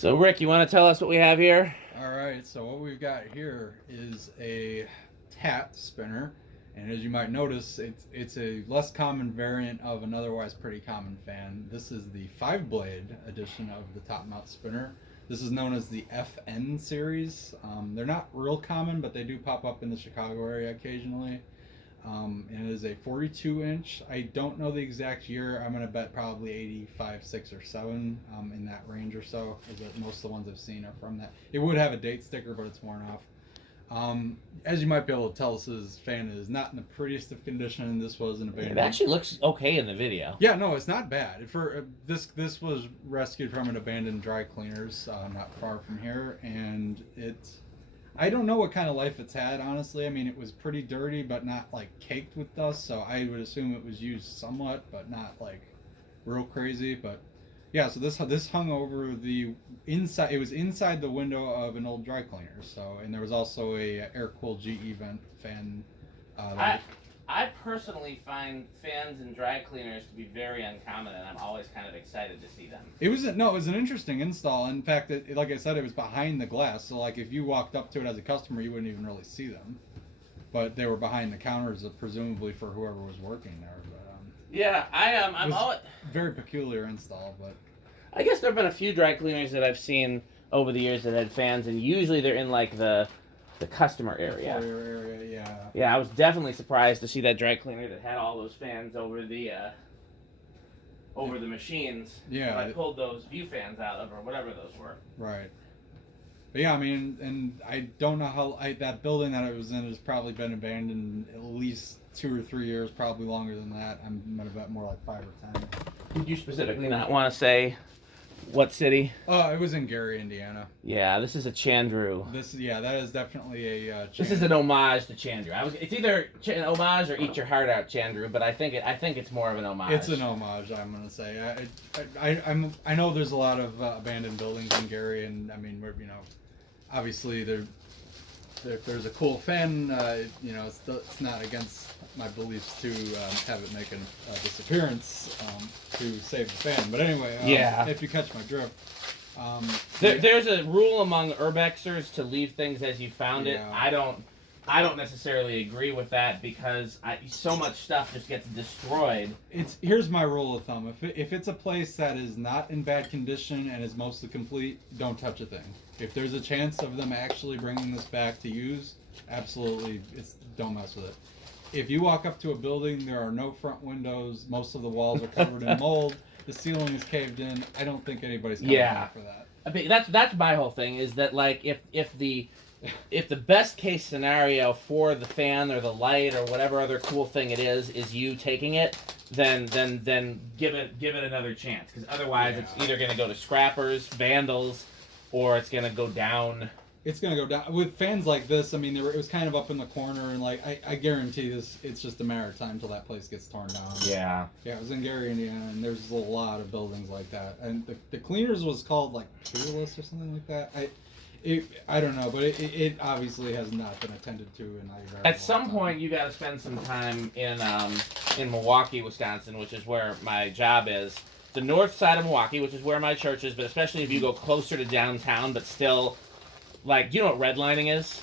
So, Rick, you want to tell us what we have here? All right, so what we've got here is a TAT spinner, and as you might notice, it's a less common variant of an otherwise pretty common fan. This is the 5-blade edition of the top mount spinner. This is known as the FN series. They're not real common, but they do pop up in the Chicago area occasionally. And it is a 42 inch. I don't know the exact year. I'm going to bet probably 85, 6, or 7 in that range or so. Is that most of the ones I've seen are from that. It would have a date sticker, but it's worn off. As you might be able to tell, this fan is not in the prettiest of condition. This was an abandoned. It actually looks okay in the video. Yeah, no, it's not bad. For this was rescued from an abandoned dry cleaners not far from here, and I don't know what kind of life it's had, honestly. I mean, it was pretty dirty, but not like caked with dust, so I would assume it was used somewhat, but not like real crazy. But yeah, so this hung over the inside. It was inside the window of an old dry cleaner. So, and there was also a air-cooled GE vent fan. I personally find fans and dry cleaners to be very uncommon, and I'm always kind of excited to see them. It was an interesting install. In fact, like I said, it was behind the glass. So like if you walked up to it as a customer, you wouldn't even really see them. But they were behind the counters, presumably for whoever was working there. But, yeah, I'm all very peculiar install, but I guess there have been a few dry cleaners that I've seen over the years that had fans, and usually they're in like the customer area. Yeah. Yeah, I was definitely surprised to see that dry cleaner that had all those fans over the machines. Yeah. I pulled those view fans out of, or whatever those were. Right. But yeah, I mean, and I don't know how that building that it was in has probably been abandoned at least 2 or 3 years, probably longer than that. I'm gonna bet more like 5 or 10. Did you specifically not want to say what city? Oh, it was in Gary, Indiana. Yeah, this is a Chandru. That is definitely a. This is an homage to Chandru. It's either an homage or Eat Your Heart Out Chandru, but I think it's more of an homage. It's an homage, I'm gonna say. I know there's a lot of abandoned buildings in Gary, and I mean, obviously if there's a cool fan, it's not against my beliefs to have it make a disappearance to save the fan. But anyway, if you catch my drift. There's a rule among urbexers to leave things as you found it. I don't necessarily agree with that because so much stuff just gets destroyed. Here's my rule of thumb: if it's a place that is not in bad condition and is mostly complete, don't touch a thing. If there's a chance of them actually bringing this back to use, absolutely, don't mess with it. If you walk up to a building, there are no front windows, most of the walls are covered in mold, the ceiling is caved in, I don't think anybody's coming back for that. I mean, that's my whole thing, is that like if the best case scenario for the fan or the light or whatever other cool thing it is you taking it, then give it another chance, because otherwise it's either going to go to scrappers, vandals, or it's going to go down. It's going to go down. With fans like this, I mean, it was kind of up in the corner, and like I guarantee this, it's just a matter of time till that place gets torn down. Yeah. Yeah, it was in Gary, Indiana, and there's a lot of buildings like that. And the cleaners was called like Peerless or something like that. I don't know, but it obviously has not been attended to in either. At some point, you got to spend some time in Milwaukee, Wisconsin, which is where my job is. The north side of Milwaukee, which is where my church is, but especially if you go closer to downtown, but still, like, you know what redlining is?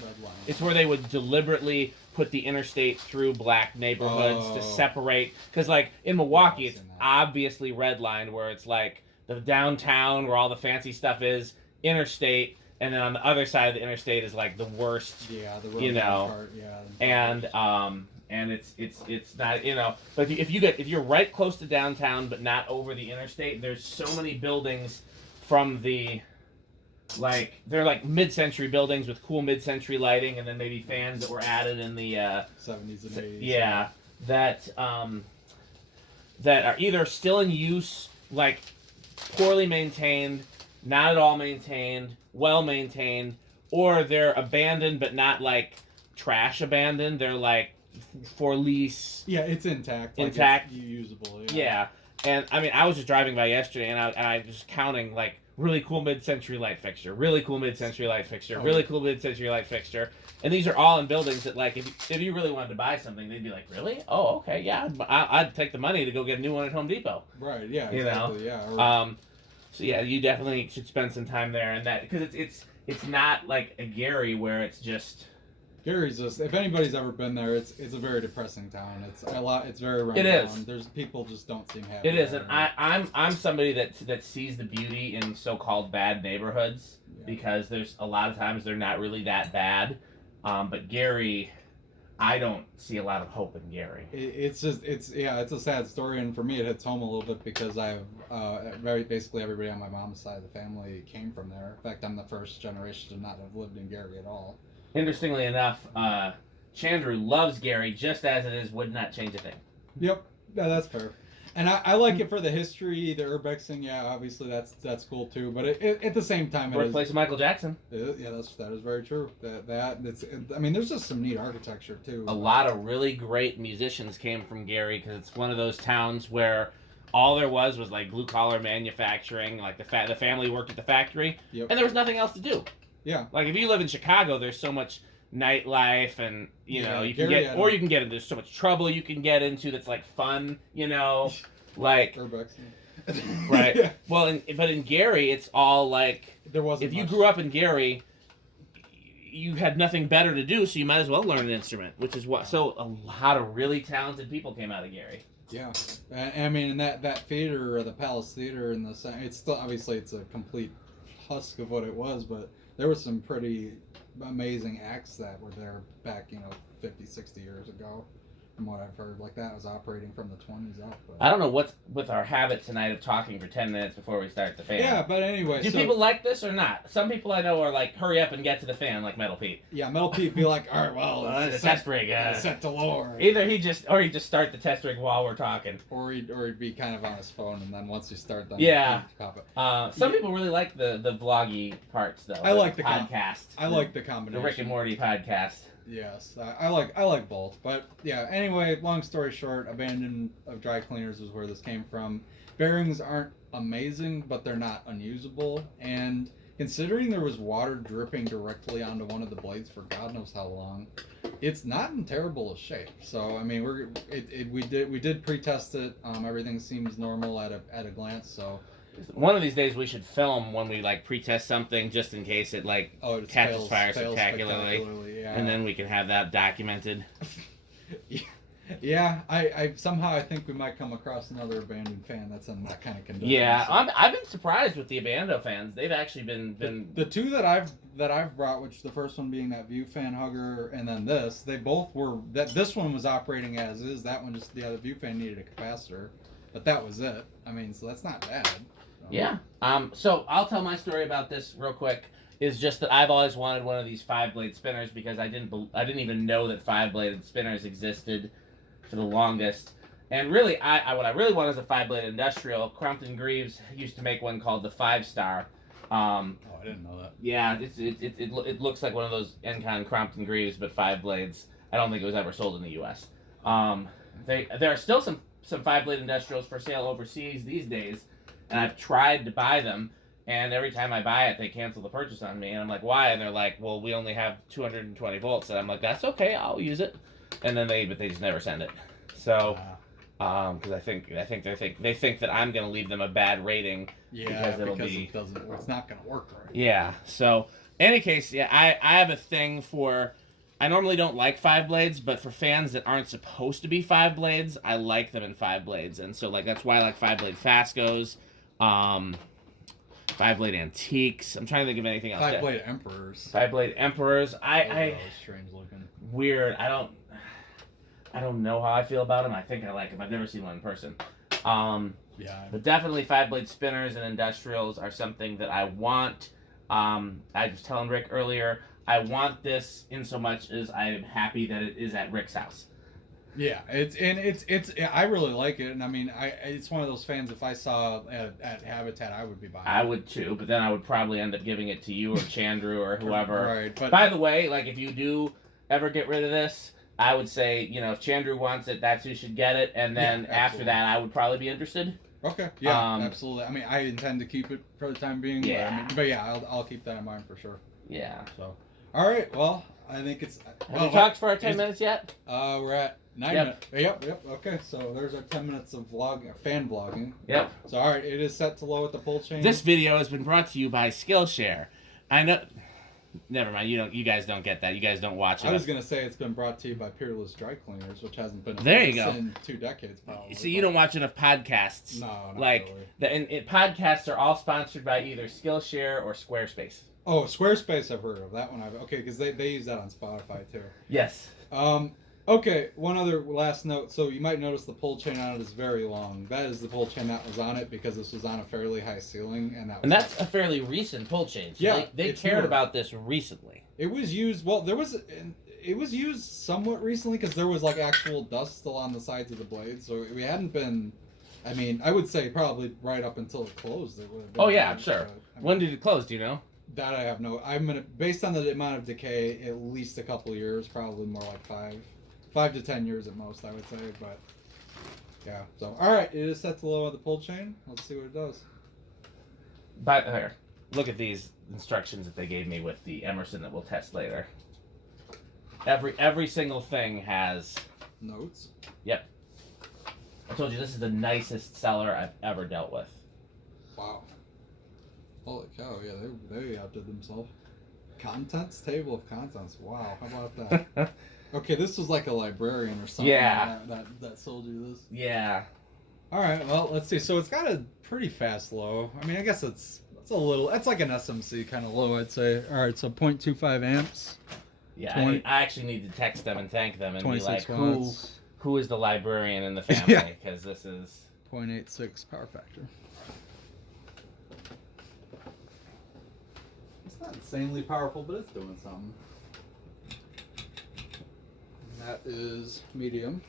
Redlining. It's where they would deliberately put the interstate through black neighborhoods to separate. Because, like, in Milwaukee, it's obviously redlined, where it's like the downtown, where all the fancy stuff is, interstate, and then on the other side of the interstate is like the worst. Yeah, the road part. Yeah. And it's not, but if you're right close to downtown but not over the interstate, there's so many buildings from the, like, they're like mid-century buildings with cool mid-century lighting, and then maybe fans that were added in the 70s and 80s. Yeah, that are either still in use, like poorly maintained, not at all maintained, well maintained, or they're abandoned but not like trash abandoned. They're like for lease. Yeah, it's intact. Like intact. It's usable. Yeah. And I mean, I was just driving by yesterday, and I was just counting like really cool mid-century light fixture, really cool mid-century light fixture, really cool mid-century light fixture, and these are all in buildings that, like, if you really wanted to buy something, they'd be like, really? Oh, okay, yeah, I'd take the money to go get a new one at Home Depot. Right. Yeah. Exactly. Yeah. So yeah, you definitely should spend some time there, and that because it's not like a Gary where it's just. Gary's just, if anybody's ever been there, it's a very depressing town. It's very run It down. is. There's people just don't seem happy. It is, there. and I'm somebody that sees the beauty in so-called bad neighborhoods because there's a lot of times they're not really that bad, but Gary, I don't see a lot of hope in Gary. It's a sad story, and for me it hits home a little bit because I have basically everybody on my mom's side of the family came from there. In fact, I'm the first generation to not have lived in Gary at all. Interestingly enough, Chandru loves Gary just as it is, would not change a thing. Yep, yeah, that's fair. And I like it for the history, the Urbexing. Yeah, obviously that's cool too. But at the same time, Birthplace of Michael Jackson. Yeah, that is very true. I mean, there's just some neat architecture too. A lot of really great musicians came from Gary because it's one of those towns where all there was like blue collar manufacturing. Like the family worked at the factory, and there was nothing else to do. Yeah. Like if you live in Chicago, there's so much nightlife, and you know you can get into so much trouble you can get into that's like fun, like Urbex. Right. Yeah. Well, but in Gary, it's all like there wasn't. If you grew up in Gary, you had nothing better to do, so you might as well learn an instrument, which is what. So a lot of really talented people came out of Gary. Yeah, I mean that theater, or the Palace Theater, it's still obviously it's a complete husk of what it was, but there were some pretty amazing acts that were there back, 50, 60 years ago, from what I've heard. Like that was operating from the 20s up. But... I don't know what's with our habit tonight of talking for 10 minutes before we start the fan. Yeah, but anyway. Do people like this or not? Some people I know are like, hurry up and get to the fan, like Metal Pete. Yeah, Metal Pete be like, all right, well, the test rig. Set to lower. Either he just start the test rig while we're talking. Or he'd be kind of on his phone, and then once you start, then yeah. Pop it. Some people really like the vloggy parts though. I like the podcast. I like the combination. The Rick and Morty podcast. Yes, I like both. But yeah, anyway, long story short, abandoned of dry cleaners is where this came from. Bearings aren't amazing, but they're not unusable. And considering there was water dripping directly onto one of the blades for God knows how long, it's not in terrible shape. So I mean, we did pre-test it. Everything seems normal at a glance. So. One of these days we should film when we like pre-test something just in case it catches fire spectacularly, yeah. And then we can have that documented. Yeah, I somehow I think we might come across another abandoned fan that's in that kind of condition. Yeah, so. I've been surprised with the Abando fans. They've actually been the two that I've brought, which the first one being that View fan hugger, and then they both were this one was operating as is. That one the other View fan needed a capacitor, but that was it. I mean, so that's not bad. Yeah. So I'll tell my story about this real quick. Is just that I've always wanted one of these 5-blade spinners because I didn't even know that 5-bladed spinners existed for the longest. And really, what I really want is a 5-blade industrial. Crompton Greaves used to make one called the 5-star. I didn't know that. Yeah, it looks like one of those Encon Crompton Greaves, but 5 blades. I don't think it was ever sold in the U.S. There are still some 5-blade industrials for sale overseas these days. And I've tried to buy them, and every time I buy it, they cancel the purchase on me. And I'm like, why? And they're like, well, we only have 220 volts. And I'm like, that's okay, I'll use it. And then they just never send it. So, because I think they think that I'm gonna leave them a bad rating. Yeah, because it's not gonna work right. Yeah. So, any case, yeah, I have a thing for. I normally don't like 5 blades, but for fans that aren't supposed to be 5 blades, I like them in 5 blades, and so that's why I like 5-blade Fascos. 5-blade antiques. I'm trying to think of anything else. 5-blade emperors. 5-blade emperors. I strange looking. Weird. I don't know how I feel about them. I think I like them. I've never seen one in person. Yeah. But definitely 5-blade spinners and industrials are something that I want. I was telling Rick earlier, I want this in so much as I am happy that it is at Rick's house. Yeah, it's I really like it, and I mean, it's one of those fans. If I saw at Habitat, I would be buying it. I would too, but then I would probably end up giving it to you or Chandru or whoever. Right. But by the way, if you do ever get rid of this, I would say if Chandru wants it, that's who should get it, and then after that, I would probably be interested. Okay. Yeah, absolutely. I mean, I intend to keep it for the time being. Yeah. But yeah, I'll keep that in mind for sure. Yeah. So, all right. Well, I think it's. Have we talked for our 10 minutes yet? We're at 9 minutes. Yep. Okay, so there's our 10 minutes of fan vlogging. Yep. So all right, it is set to low at the pull chain. This video has been brought to you by Skillshare. I know. Never mind. You guys don't get that. You guys don't watch it. I was gonna say it's been brought to you by Peerless Dry Cleaners, which hasn't been there you go in 2 decades probably. So you don't watch enough podcasts. No, not like really. Podcasts are all sponsored by either Skillshare or Squarespace. Oh, Squarespace I've heard of that one. Okay, because they use that on Spotify too. Yes. Okay, one other last note. So you might notice the pull chain on it is very long. That is the pull chain that was on it because this was on a fairly high ceiling, and that's a fairly recent pull chain. So yeah, they cared about this recently. It was used. Well, it was used somewhat recently because there was like actual dust still on the sides of the blade. So we hadn't been. I mean, I would say probably right up until it closed. It would have been. Oh yeah, sure. When did it close? Do you know? That I have no. I'm gonna based on the amount of decay, at least a couple of years, probably more like 5 to 10 years at most, I would say. But yeah. So all right, it is set to low on the pull chain. Let's see what it does. But here, look at these instructions that they gave me with the Emerson that we'll test later. Every single thing has notes. Yep. I told you this is the nicest seller I've ever dealt with. Wow. Holy cow! Yeah, they outdid themselves. Contents table of contents. Wow, how about that? Okay, this was like a librarian or something. Yeah. That sold you this. Yeah. All right. Well, let's see. So it's got a pretty fast low. I mean, I guess it's a little. It's like an SMC kind of low, I'd say. All right. So 0.25 amps. Yeah. I actually need to text them and thank them and be like, watts. who is the librarian in the family? Because this is 0.86 power factor. It's not insanely powerful, but it's doing something. And that is medium.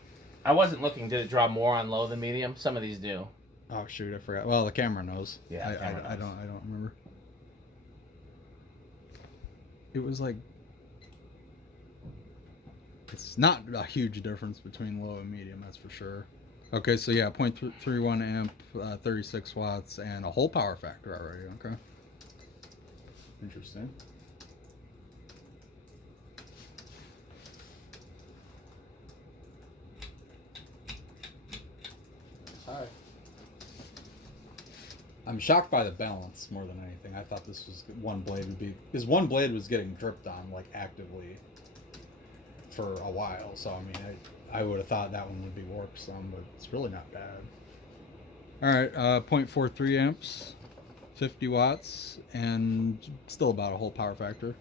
I wasn't looking. Did it draw more on low than medium? Some of these do. Oh shoot, I forgot. Well, the camera knows. Yeah, I don't remember. It was like it's not a huge difference between low and medium, that's for sure. Okay, so yeah, 0.31 amp, 36 watts, and a whole power factor already. Okay. Interesting. Hi. I'm shocked by the balance more than anything. I thought this was one blade would be because one blade was getting dripped on like actively for a while. So I mean, I would have thought that one would be warped some, but it's really not bad. All right, 0.43 amps. 50 watts, and still about a whole power factor.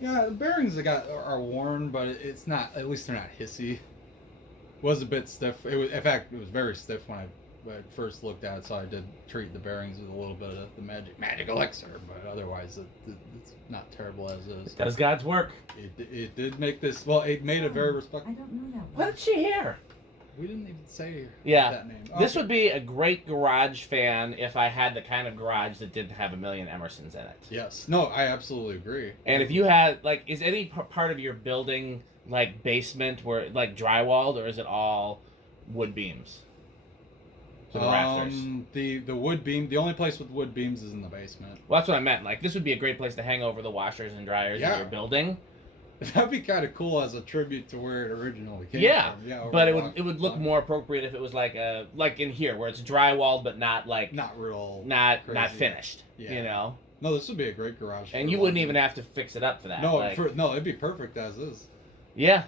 Yeah, the bearings are worn, but it's not. At least they're not hissy. Was a bit stiff. In fact, it was very stiff when I first looked at it. So I did treat the bearings with a little bit of the magic elixir, but otherwise it's not terrible as is. It does God's work. It did make this. Well, it made a very respectable. I don't know that one. What did she hear? We didn't even say that name. This would be a great garage fan if I had the kind of garage that didn't have a million Emersons in it. Yes. No, I absolutely agree. And if you had, like, is any part of your building, like, basement where, like, drywalled, or is it all wood beams? To the rafters? The wood beam, the only place with wood beams is in the basement. Well, that's what I meant. Like, this would be a great place to hang over the washers and dryers in your building. That'd be kind of cool as a tribute to where it originally came from. Yeah, but it would look more appropriate if it was like in here where it's drywalled but not finished. Yeah. You know. No, this would be a great garage. And you wouldn't even have to fix it up for that. No, it'd be perfect as is. Yeah.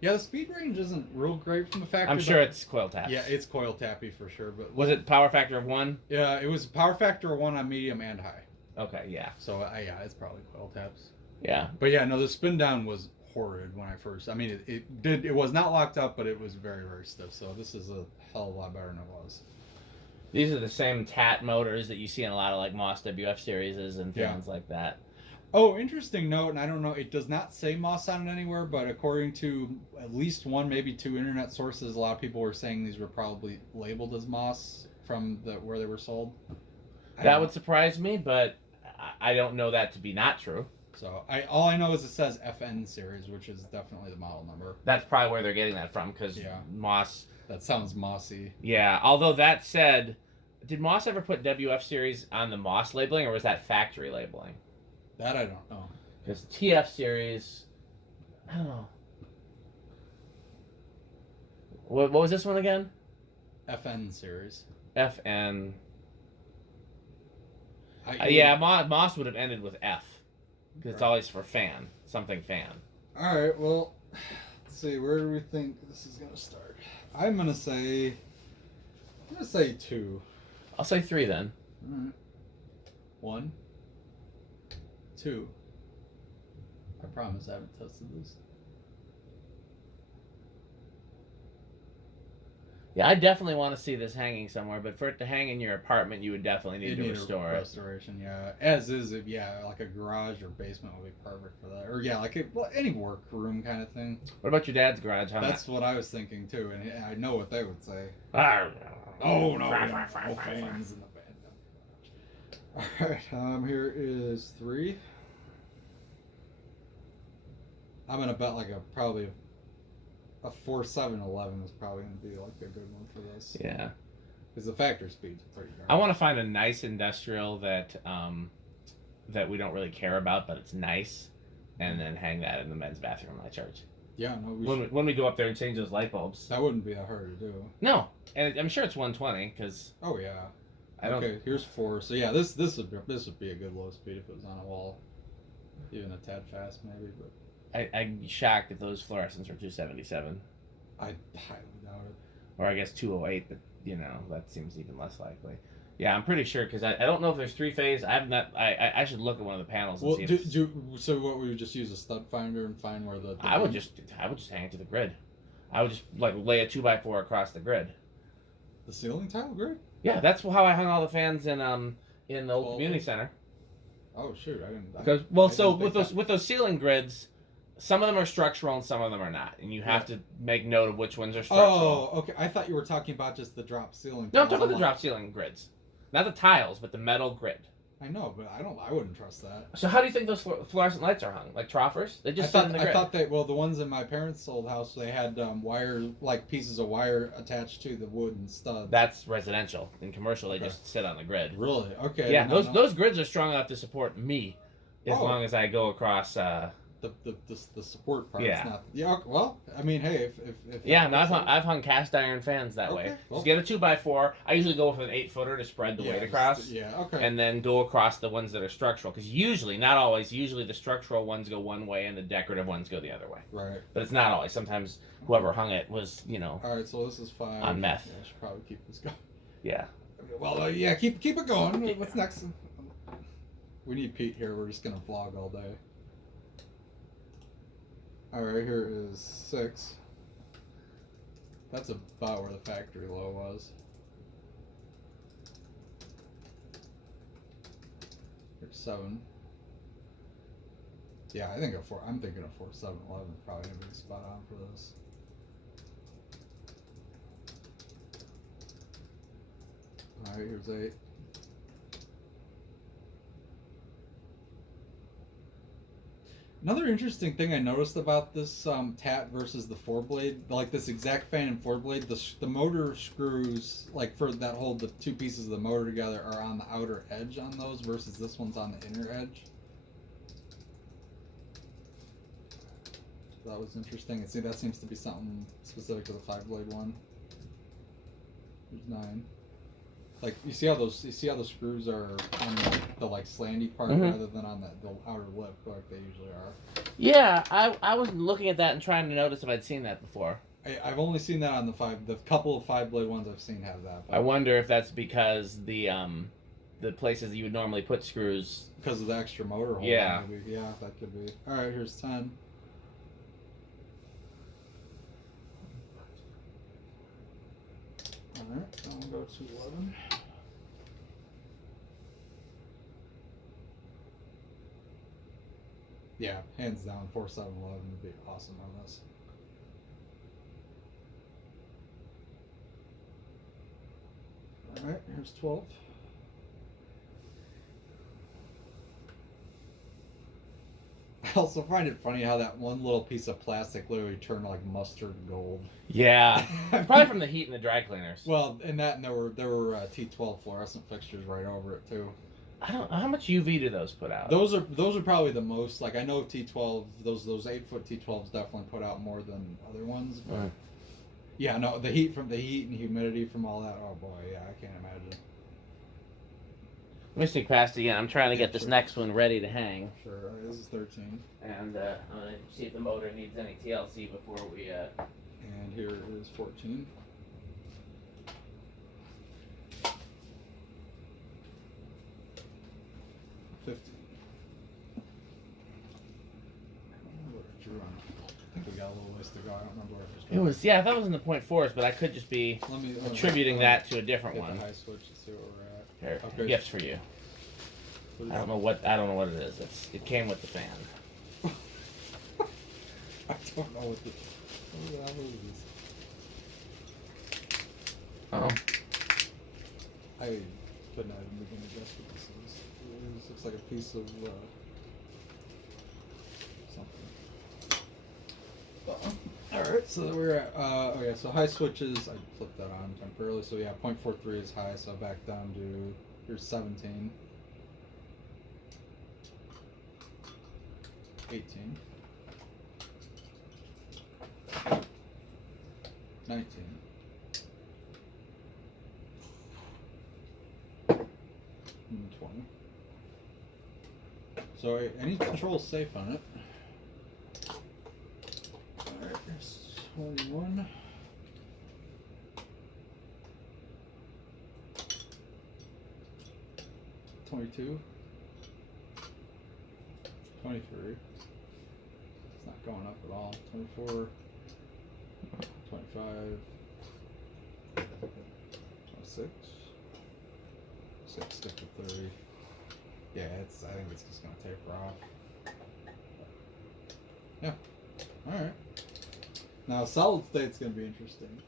Yeah, the speed range isn't real great from the factory. I'm sure it's coil taps. Yeah, it's coil tappy for sure. But was it power factor of 1? Yeah, it was power factor of 1 on medium and high. Okay, yeah. So yeah, it's probably coil taps. Yeah. But yeah, no, the spin down was horrid when I first. I mean, it was not locked up, but it was very, very stiff. So this is a hell of a lot better than it was. These are the same TAT motors that you see in a lot of like Moss WF series and things like that. Oh, interesting note, and I don't know, it does not say Moss on it anywhere, but according to at least 1, maybe 2 internet sources, a lot of people were saying these were probably labeled as Moss from where they were sold. That would surprise me, but I don't know that to be not true. So all I know is it says FN series, which is definitely the model number. That's probably where they're getting that from, because Moss. That sounds mossy. Yeah. Although that said, did Moss ever put WF series on the Moss labeling, or was that factory labeling? That I don't know. Because TF series, I don't know. What was this one again? FN series. FN. Yeah. Moss would have ended with F. Because it's always for fan. Something fan. Alright, well, let's see. Where do we think this is going to start? I'm going to say 2. I'll say 3 then. Alright. 1, 2. I promise I haven't tested this. Yeah, I definitely want to see this hanging somewhere, but for it to hang in your apartment, you would definitely need to restore it. Restoration, yeah. As is, like a garage or basement would be perfect for that. Or yeah, like any workroom kind of thing. What about your dad's garage? That's what I was thinking too, and I know what they would say. Oh, no fans in the band. Alright, here is 3. I'm gonna bet like probably a 4.711 is probably going to be like a good one for this. Yeah. Because the factor speed's pretty good. I want to find a nice industrial that we don't really care about, but it's nice, and then hang that in the men's bathroom at my church. Yeah, no, when we go up there and change those light bulbs. That wouldn't be that hard to do. No, and I'm sure it's 120 because. Oh yeah. Okay, here's 4. So yeah, this would be a good low speed if it was on a wall, even a tad fast maybe, but. I'd be shocked if those fluorescents were 277. I highly doubt it. Or I guess 208, but that seems even less likely. Yeah, I'm pretty sure because I don't know if there's 3-phase. I should look at one of the panels and see. So what we would just use a stud finder and find where the I would just hang it to the grid. I would just like lay a 2x4 across the grid. The ceiling tile grid? Yeah, that's how I hung all the fans in the old community center. Oh shoot, I didn't. Because with those ceiling grids. Some of them are structural and some of them are not, and you have to make note of which ones are structural. Oh, okay. I thought you were talking about just the drop ceiling. No, I'm talking about the drop ceiling grids, not the tiles, but the metal grid. I know, but I wouldn't trust that. So how do you think those fluorescent lights are hung? Like troffers? They just sit in the grid. I thought the ones in my parents' old house, they had wire, like pieces of wire attached to the wooden studs. That's residential. In commercial, they just sit on the grid. Really? Okay. Yeah, those grids are strong enough to support me, as long as I go across. The support part. Yeah. Is not. Yeah. Well, I mean, hey, if yeah, no, I've hung cast iron fans that way. Well, just get a 2x4. I usually go with an 8-footer to spread the weight across. Okay. And then go across the ones that are structural, because usually, not always, the structural ones go one way and the decorative ones go the other way. Right. But it's not always. Sometimes whoever hung it was, All right, so this is 5 on meth. Yeah, I should probably keep this going. Yeah. Well, yeah, keep it going. What's next? We need Pete here. We're just gonna vlog all day. Alright, here is 6. That's about where the factory low was. Here's 7. Yeah, I'm thinking a 4.711 probably gonna be spot on for this. Alright, here's 8. Another interesting thing I noticed about this TAT versus the 4-blade, like this exact fan and 4-blade, the motor screws, like for that hold the 2 pieces of the motor together, are on the outer edge on those versus this one's on the inner edge. That was interesting. And see, that seems to be something specific to the 5-blade one. There's 9. Like you see how the screws are on the like slanty part rather than on the outer lip like they usually are. Yeah, I was looking at that and trying to notice if I'd seen that before. I've only seen that on the couple of 5-blade ones I've seen have that. I wonder if that's because the places that you would normally put screws because of the extra motor hole. Yeah. Maybe. Yeah, that could be. All right, here's 10. Alright, so we'll go to 11. Yeah, hands down, 4.711 would be awesome on this. Alright, here's 12. I also find it funny how that one little piece of plastic literally turned like mustard gold. Yeah, probably from the heat and the dry cleaners. Well, and there were T12 fluorescent fixtures right over it too. I don't. How much UV do those put out? Those are probably the most. Like I know T12, those 8-foot T12s definitely put out more than other ones. But yeah, no, the heat and humidity from all that. Oh boy, yeah, I can't imagine. Let me sneak past again. I'm trying to get this next one ready to hang. Sure, this is 13. And I'm gonna see if the motor needs any TLC before we. And here is 14. I think we got a little ways to go. I don't remember where it was. Yeah, I thought it was in the .4s, but I could just be attributing that to a different one. The high switch to see where we're at. Here, Okay. gifts for you. I don't know what it is. It came with the fan. I don't know what the hell is this. Oh. I could not even begin to guess what this is. This looks like a piece of something. Alright, so we're at, okay, so high switches, I flipped that on temporarily, so yeah, 0.43 is high, so back down to, here's 17. 18. 19. And 20. So any control safe on it. Alright, there's 21. 22. 23. It's not going up at all. 24. 25. 26. 6, stick to 30. Yeah, I think it's just gonna taper off. Yeah. Alright. Now solid state's gonna be interesting.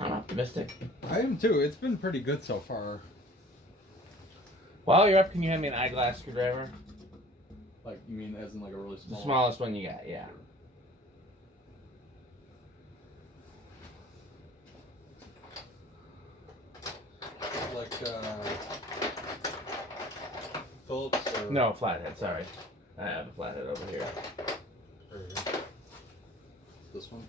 I'm optimistic. I am too. It's been pretty good so far. While you're up, can you hand me an eyeglass screwdriver? Like, you mean as in like a really small The smallest one you got, yeah. Like, Phillips or... No, flathead, sorry. I have a flathead over here. This one?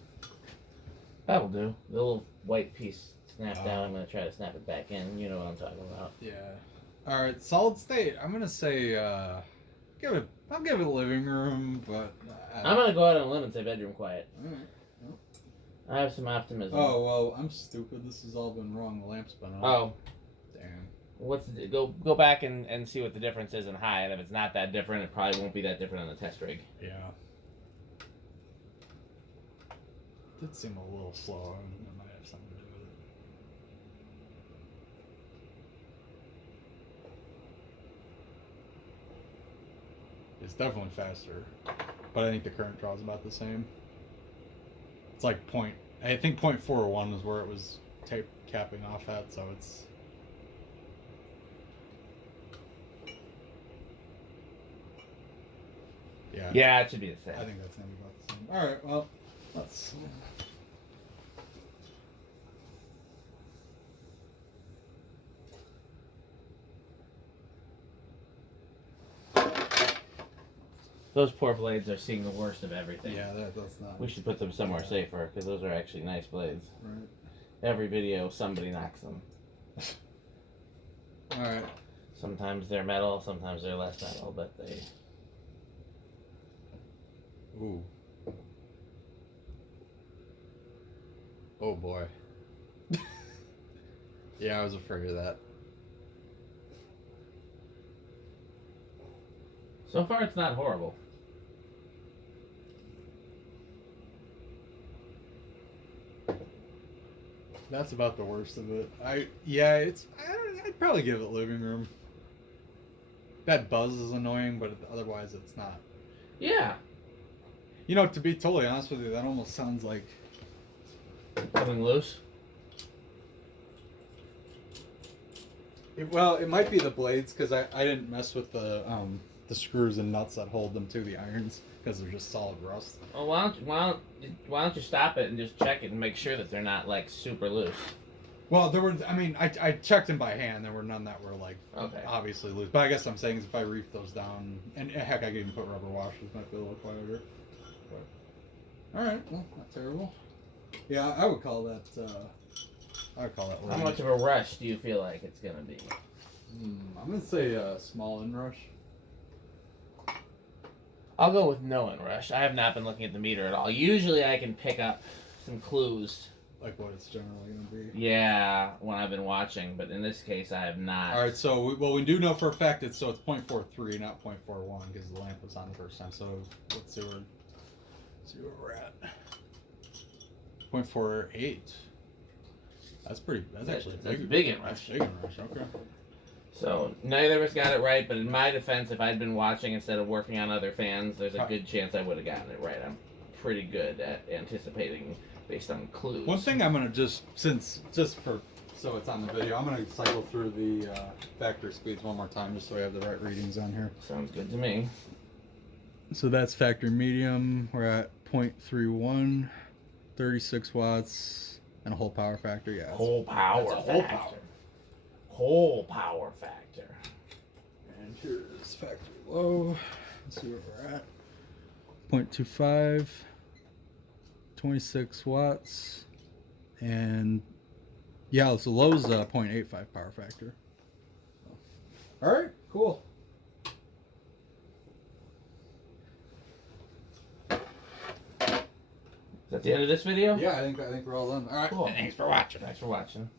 That'll do. The little white piece snapped out. I'm going to try to snap it back in. You know what I'm talking about. Yeah. Alright, solid state. I'm going to say, I'll give it living room, but... I'm going to go out on a limb and say bedroom quiet. Alright. I have some optimism. Oh, well, I'm stupid. This has all been wrong. The lamp's been on. Oh. Damn. Go back and see what the difference is in high, and if it's not that different, it probably won't be that different on the test rig. Yeah. Did seem a little slow. I mean, it might have something to do with it. It's definitely faster, but I think the current draw is about the same. It's like I think 0.41 is where it was capping off at, so it's... Yeah. Yeah, it should be the same. I think that's gonna be about the same. Alright, well, let's... Those poor blades are seeing the worst of everything. Yeah, that's not... We should put them somewhere safer, because those are actually nice blades. Right. Every video, somebody knocks them. Alright. Sometimes they're metal, sometimes they're less metal, but they... Ooh. Oh boy. Yeah, I was afraid of that. So far, it's not horrible. That's about the worst of it. I'd probably give it living room. That buzz is annoying, but otherwise it's not. Yeah. You know, to be totally honest with you, that almost sounds like... Something loose? It might be the blades, because I didn't mess with the screws and nuts that hold them to the irons, because they're just solid rust. Well, why don't you stop it and just check it and make sure that they're not, like, super loose? Well, there were. I mean, I checked them by hand. There were none that were like Okay. obviously loose. But I guess I'm saying is if I reef those down, and heck, I could even put rubber washers, might be a little quieter. But, all right, well, not terrible. Yeah, I would call that. I would call that. How much of a rush do you feel like it's gonna be? I'm gonna say small inrush. I'll go with no inrush. I have not been looking at the meter at all. Usually I can pick up some clues. Like what it's generally gonna be. Yeah, when I've been watching, but in this case I have not. All right, so we do know for a fact it's 0.43, not 0.41, because the lamp was on the first time. So let's see where we're at. 0.48. That's pretty. That's actually a big inrush. That's big inrush. Okay. So neither of us got it right, but in my defense, if I'd been watching instead of working on other fans, there's a good chance I would have gotten it right. I'm pretty good at anticipating based on clues. One thing I'm gonna so it's on the video, I'm gonna cycle through the factory speeds one more time just so I have the right readings on here. Sounds good to me. So that's factory medium. We're at 0.31, 36 watts, and a whole power factor. Yeah. Whole power factor. Whole power factor. And here's factory low. Let's see where we're at. 0.25, 26 watts, and yeah, so low's 0.85 power factor. All right, cool. Is that the end of this video? Yeah, I think we're all done. All right. Cool. Thanks for watching. Thanks for watching.